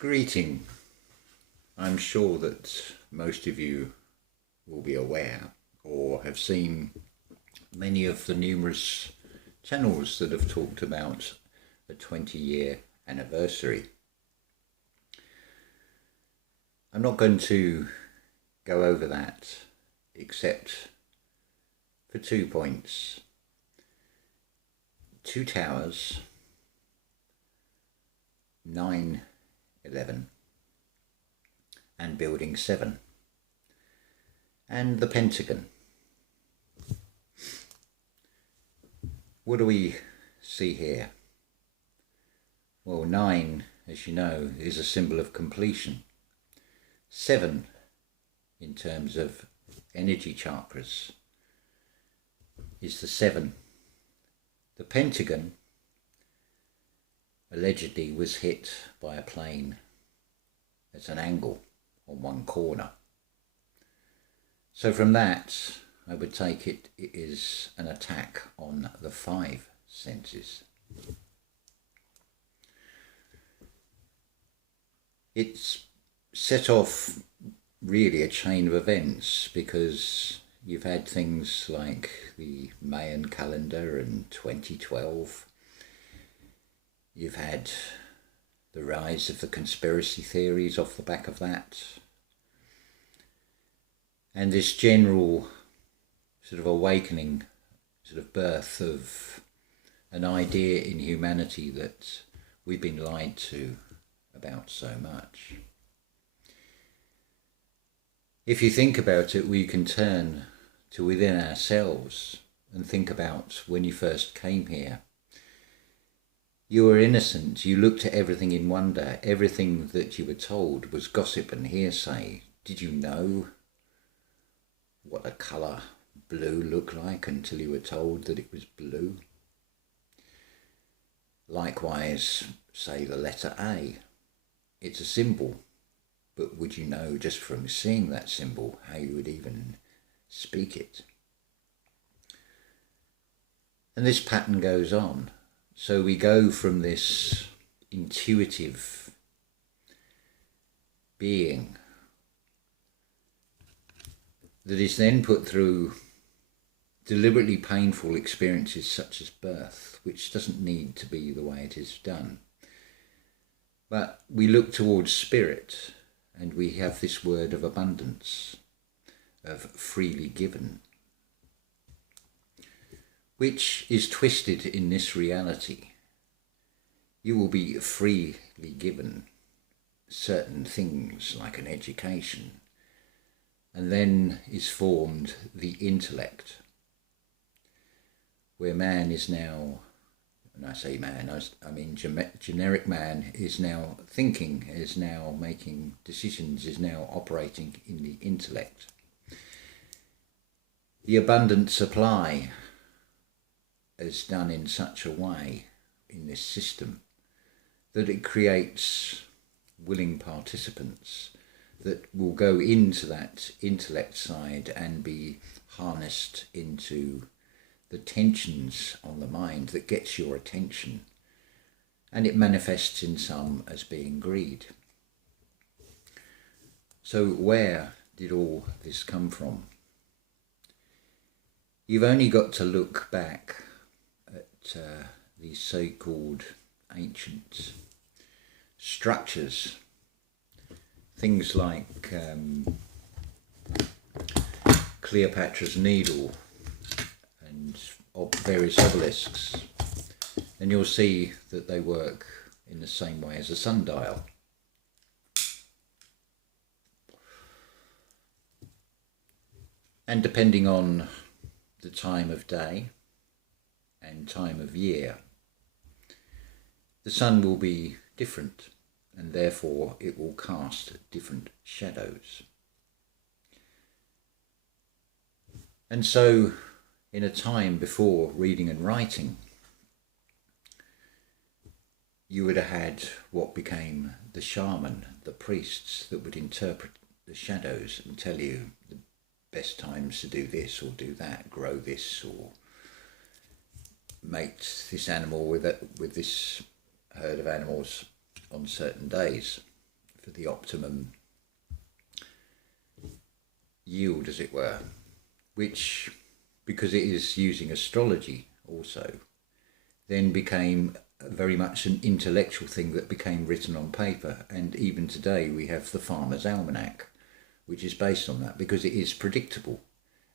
Greeting. I'm sure that most of you will be aware or have seen many of the numerous channels that have talked about a 20-year anniversary. I'm not going to go over that except for 2 points. 2 towers, 9/11, and Building 7, and the Pentagon. What do we see here? Well, 9, as you know, is a symbol of completion. 7, in terms of energy chakras, is the 7. The Pentagon allegedly was hit by a plane at an angle on one corner. So from that, I would take it is an attack on the 5 senses. It's set off really a chain of events because you've had things like the Mayan calendar in 2012. You've had the rise of the conspiracy theories off the back of that. And this general sort of awakening, sort of birth of an idea in humanity that we've been lied to about so much. If you think about it, we can turn to within ourselves and think about when you first came here. You were innocent, you looked at everything in wonder. Everything that you were told was gossip and hearsay. Did you know what the colour blue looked like until you were told that it was blue? Likewise, say the letter A. It's a symbol, but would you know just from seeing that symbol how you would even speak it? And this pattern goes on. So we go from this intuitive being that is then put through deliberately painful experiences such as birth, which doesn't need to be the way it is done. But we look towards spirit and we have this word of abundance, of freely given, which is twisted in this reality. You will be freely given certain things like an education, and then is formed the intellect, where man is now, when I say man, I mean generic man is now thinking, is now making decisions, is now operating in the intellect. The abundant supply is done in such a way in this system that it creates willing participants that will go into that intellect side and be harnessed into the tensions on the mind that gets your attention, and it manifests in some as being greed. So where did all this come from? You've only got to look back at these so-called ancient structures, things like Cleopatra's Needle and various obelisks, and you'll see that they work in the same way as a sundial. And depending on the time of day and time of year, the sun will be different, and therefore it will cast different shadows. And so, in a time before reading and writing, you would have had what became the shaman, the priests that would interpret the shadows and tell you the best times to do this or do that, grow this or mate this animal with this herd of animals on certain days. for the optimum yield, as it were, which, because it is using astrology also, then became very much an intellectual thing that became written on paper. And even today we have the Farmer's Almanac, which is based on that, because it is predictable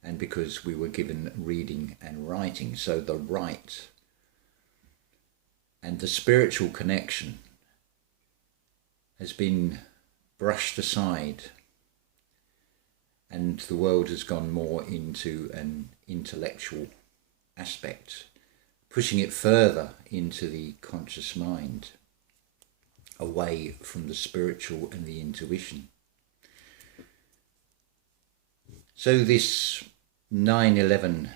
and because we were given reading and writing. So the rite and the spiritual connection has been brushed aside, and the world has gone more into an intellectual aspect, pushing it further into the conscious mind, away from the spiritual and the intuition. So this 9/11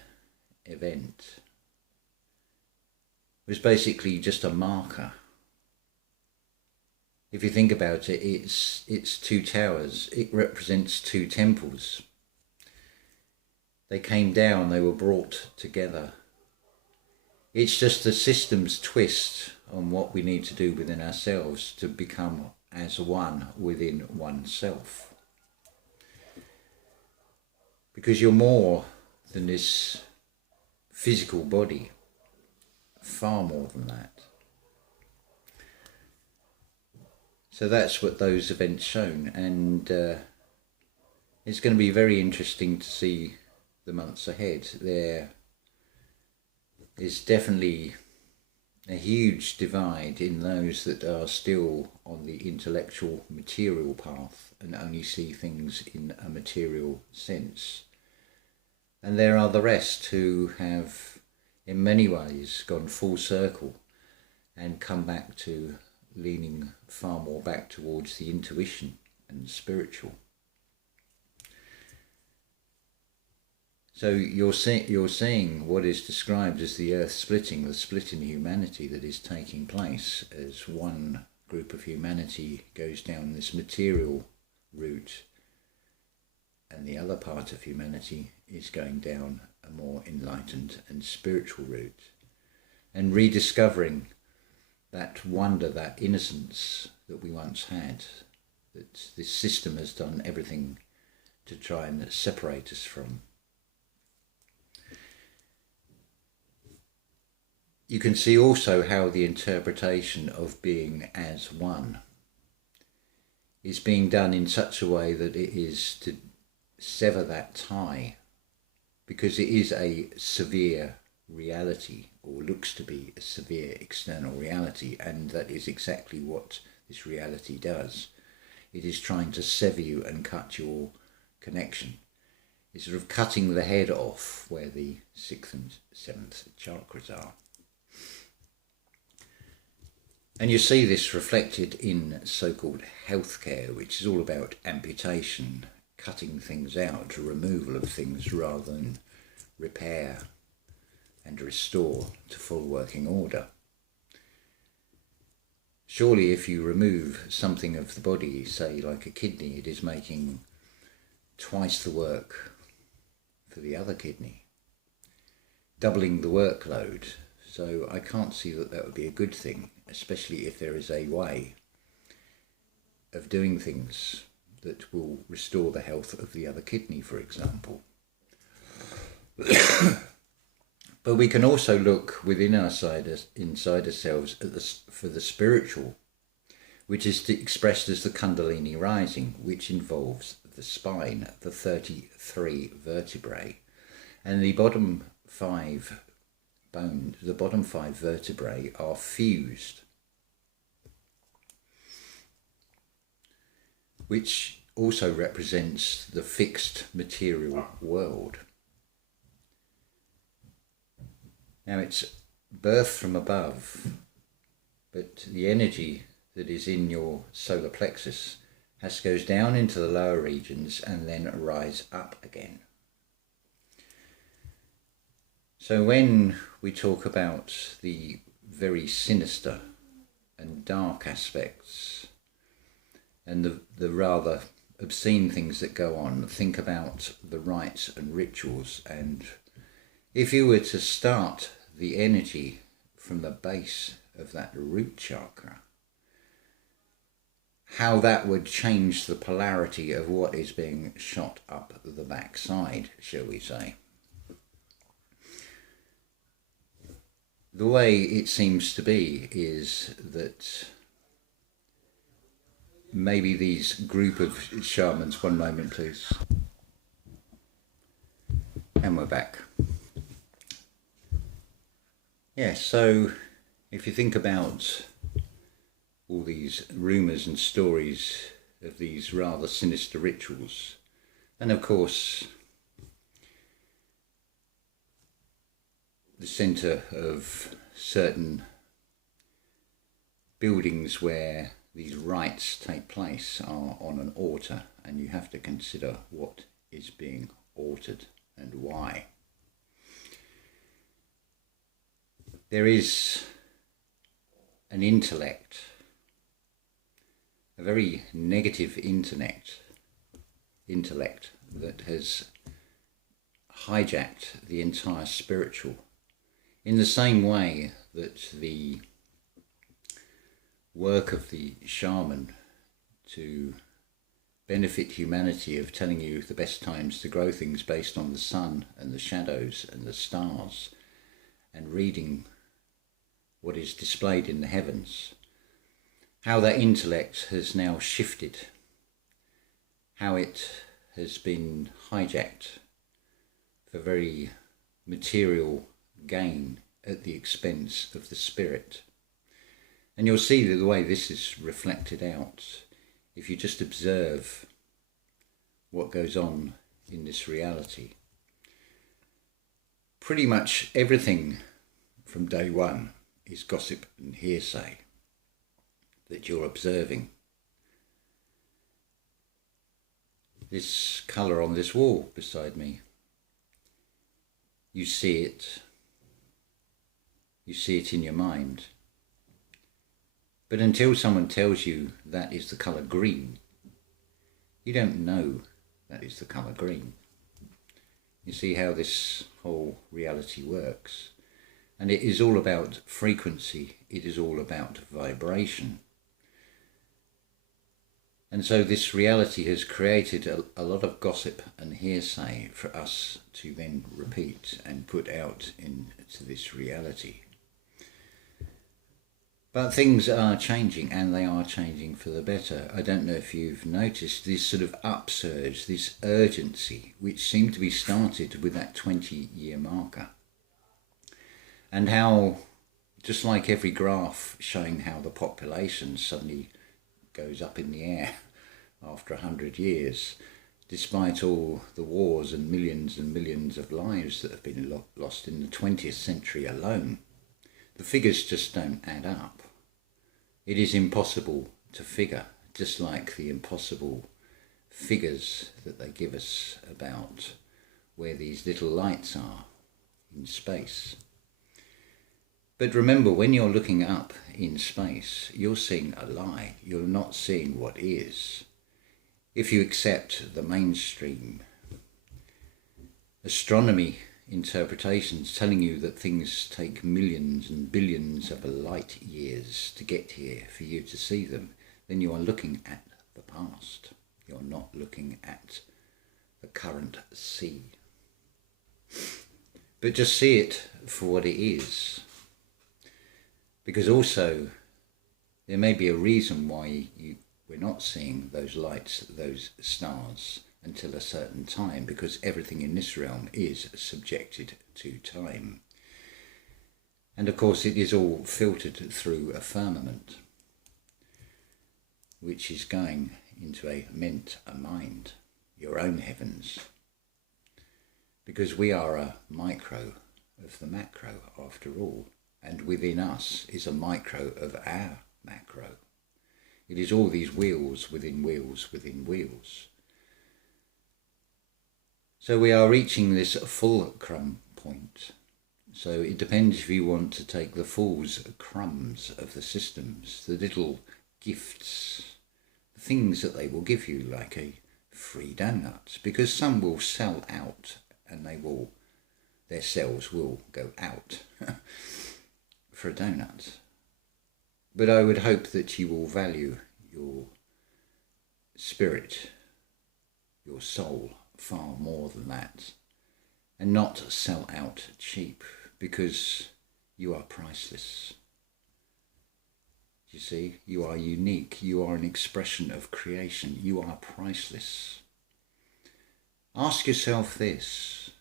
event was basically just a marker. If you think about it, it's two towers. It represents two temples. They came down, they were brought together. It's just a system's twist on what we need to do within ourselves to become as one within oneself. Because you're more than this physical body, far more than that. So that's what those events shown, and it's going to be very interesting to see the months ahead. There is definitely a huge divide in those that are still on the intellectual material path and only see things in a material sense. And there are the rest who have in many ways gone full circle and come back to leaning far more back towards the intuition and spiritual. So you're seeing what is described as the earth splitting, the split in humanity that is taking place as one group of humanity goes down this material route and the other part of humanity is going down a more enlightened and spiritual route, and rediscovering that wonder, that innocence that we once had, that this system has done everything to try and separate us from. You can see also how the interpretation of being as one is being done in such a way that it is to sever that tie, because it is a severe reality, or looks to be a severe external reality, and that is exactly what this reality does. It is trying to sever you and cut your connection. It's sort of cutting the head off where the 6th and 7th chakras are. And you see this reflected in so-called healthcare, which is all about amputation, cutting things out, removal of things rather than repair and restore to full working order. Surely if you remove something of the body, say like a kidney, it is making twice the work for the other kidney, doubling the workload. So I can't see that that would be a good thing, especially if there is a way of doing things that will restore the health of the other kidney, for example. But we can also look within inside ourselves for the spiritual, which is expressed as the Kundalini rising, which involves the spine, the 33 vertebrae, and the bottom 5 vertebrae are fused, which also represents the fixed material world. Now it's birth from above, but the energy that is in your solar plexus goes down into the lower regions and then rise up again. So when we talk about the very sinister and dark aspects and the rather obscene things that go on, think about the rites and rituals. And if you were to start the energy from the base of that root chakra how that would change the polarity of what is being shot up the backside, shall we say. The way it seems to be is that maybe these group of shamans, one moment please, and we're back. Yeah, so if you think about all these rumours and stories of these rather sinister rituals, and of course the centre of certain buildings where these rites take place are on an altar, and you have to consider what is being altered and why. There is an intellect, a very negative intellect that has hijacked the entire spiritual, in the same way that the work of the shaman to benefit humanity of telling you the best times to grow things based on the sun and the shadows and the stars and reading what is displayed in the heavens, how that intellect has now shifted, how it has been hijacked for very material gain at the expense of the spirit. And you'll see the way this is reflected out if you just observe what goes on in this reality. Pretty much everything from day one is gossip and hearsay that you're observing. This colour on this wall beside me, you see it in your mind. But until someone tells you that is the colour green, you don't know that is the colour green. You see how this whole reality works. And it is all about frequency, it is all about vibration. And so this reality has created a lot of gossip and hearsay for us to then repeat and put out into this reality. But things are changing, and they are changing for the better. I don't know if you've noticed this sort of upsurge, this urgency, which seemed to be started with that 20-year marker. And how, just like every graph showing how the population suddenly goes up in the air after 100 years, despite all the wars and millions of lives that have been lost in the 20th century alone, the figures just don't add up. It is impossible to figure, just like the impossible figures that they give us about where these little lights are in space. But remember, when you're looking up in space, you're seeing a lie. You're not seeing what is. If you accept the mainstream astronomy interpretations telling you that things take millions and billions of light years to get here for you to see them, then you are looking at the past. You're not looking at the current sea. But just see it for what it is. Because also, there may be a reason why we're not seeing those lights, those stars, until a certain time, because everything in this realm is subjected to time. And of course it is all filtered through a firmament, which is going into a mind, your own heavens. Because we are a micro of the macro after all, and within us is a micro of our macro. It is all these wheels within wheels within wheels. So we are reaching this fulcrum point. So it depends if you want to take the fool's crumbs of the systems, the little gifts, the things that they will give you, like a free donut, because some will sell out and their cells will go out for a donut. But I would hope that you will value your spirit, your soul, far more than that. And not sell out cheap, because you are priceless. You see, you are unique. You are an expression of creation. You are priceless. Ask yourself this: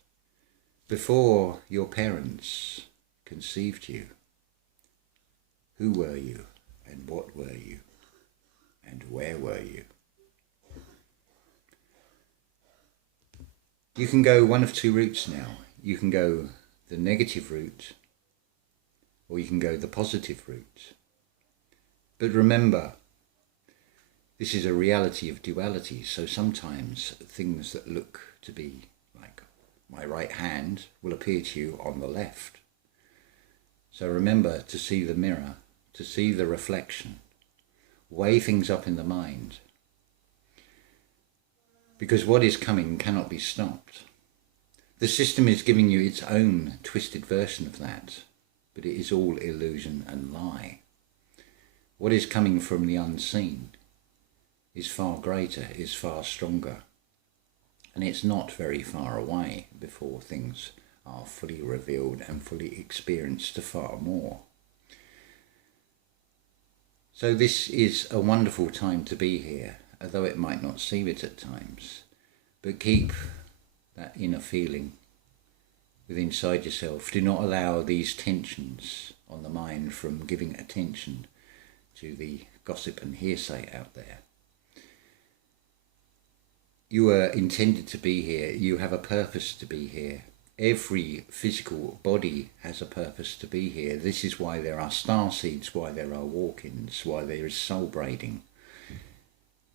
before your parents conceived you, who were you, and what were you, and where were you? You can go one of two routes now. You can go the negative route, or you can go the positive route. But remember, this is a reality of duality, so sometimes things that look to be like my right hand will appear to you on the left. So remember to see the mirror, to see the reflection, weigh things up in the mind, because what is coming cannot be stopped. The system is giving you its own twisted version of that, but it is all illusion and lie. What is coming from the unseen is far greater, is far stronger, and it's not very far away before things are fully revealed and fully experienced to far more. So this is a wonderful time to be here, although it might not seem it at times, but keep that inner feeling within inside yourself. Do not allow these tensions on the mind from giving attention to the gossip and hearsay out there. You were intended to be here. You have a purpose to be here. Every physical body has a purpose to be here. This is why there are star seeds, why there are walk-ins, why there is soul braiding.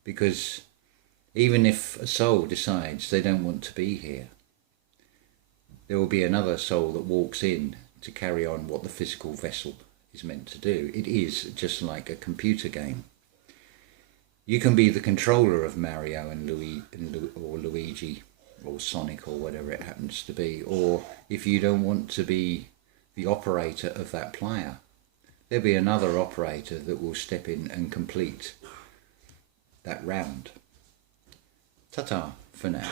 Because even if a soul decides they don't want to be here, there will be another soul that walks in to carry on what the physical vessel is meant to do. It is just like a computer game. You can be the controller of Mario and Luigi or Sonic or whatever it happens to be, or if you don't want to be the operator of that player, there'll be another operator that will step in and complete that round. Ta-ta for now.